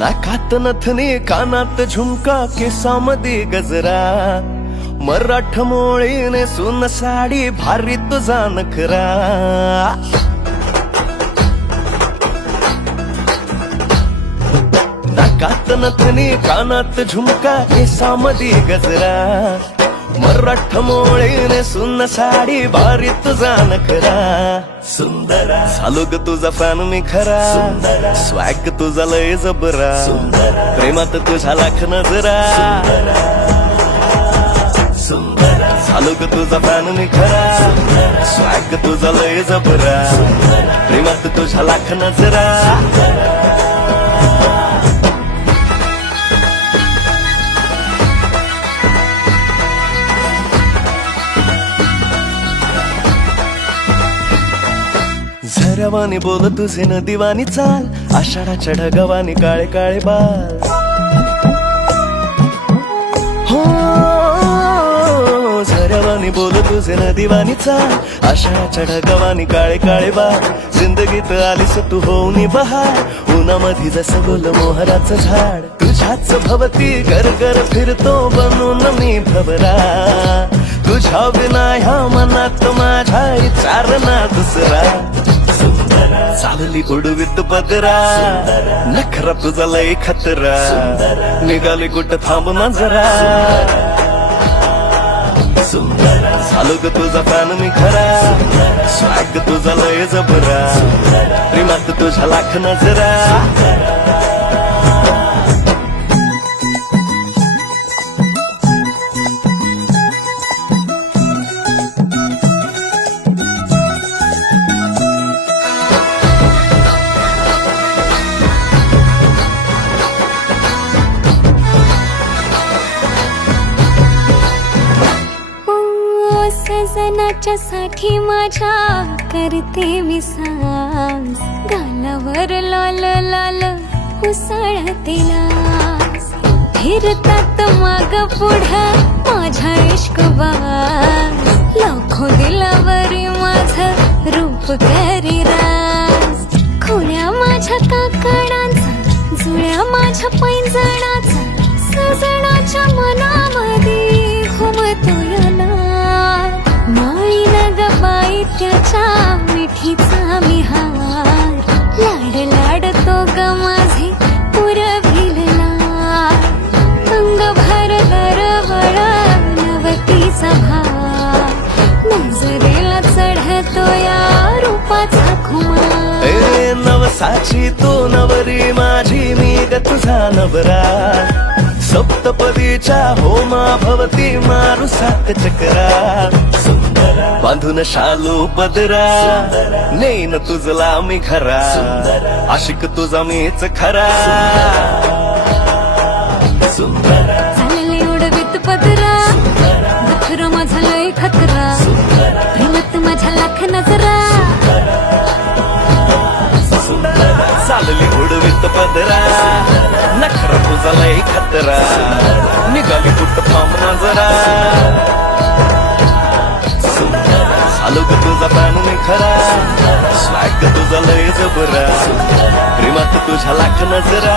नाकात नथनी कानात झुमका केसामध्ये गजरा मराठ मोळीने सुन साडी भारी तुझा नखरा नाकात नथनी कानात झुमका केसामध्ये गजरा मराठ मोळीने सुन साडी भारी तुझा नखरा सुंदरा चालू ग तुझा फॅन मी खरा स्वॅग तुझा लय जबरा प्रेमात तुझा लाख नजरा चालू ग तुझा फॅन मी खरा स्वॅग तुझा लय जबरा प्रेमात तुझा लाख नजरा झरवानी बोल तुझे नदीवानी चाल आषाढाच्या ढगावानी काळे काळे बाल हो झरवानी बोल तुझे नदीवानी चाल आषाढाच्या ढगावानी काळे काळे बाल जिंदगीत आलीस तू होऊनी बहार उन्हामध्ये जसं बोल मोहराचं झाड तुझ्याच भवती घर फिरतो बनून मी भवरा तुझ्या विना ह्या मनात माझ्या विचारना दुसरा चालली उडवीत पदरा नखरा तुझा लय खतरा निघाली कुठं थांबना जरा चालू ग तुझा फॅन मी खरा स्वॅग तुझा लय जबरा प्रेमात तुझ्या लाख नजरा सजनाच्या साठी माझ्या करते मी सांस गालावर लाल लाल उसळते लास फिरतात माग पुढं माझ्या इश्कबाज लाखो दिलावरी माझं रूप करी राज खोड्या माझ्या काकडांचा जुळ्या माझ्या पैंजणाचा सजनाच्या मनामध्ये घुमतो याला माळीन ग बाई त्याच्या मिठीचा मी हार लाड लाड तो ग माझे पुरविला अंग भर दरवळ नवतीचा भार नजरेला चढतो या रूपाचा खुमार नवसाची तो नवरी माझी मी ग तुझा नवरा सप्तपदीच्या होमा भवती मारू सात चक्रा बांधून शालू पदरा नेन तुझला मी खरा आशिक तुझा मीच खरा चालले उडवीत पदरा नखरा माझा लय खतरा प्रेमात माझ्या लाख नजरा चालली उडवीत पदरा नखरा तुझा लय खतरा निघाली कुठं थांबना जरा चालू ग तुझा फॅन मी खरा स्वॅग तुझा लय जबरा प्रेमात तुझ्या लाख नजरा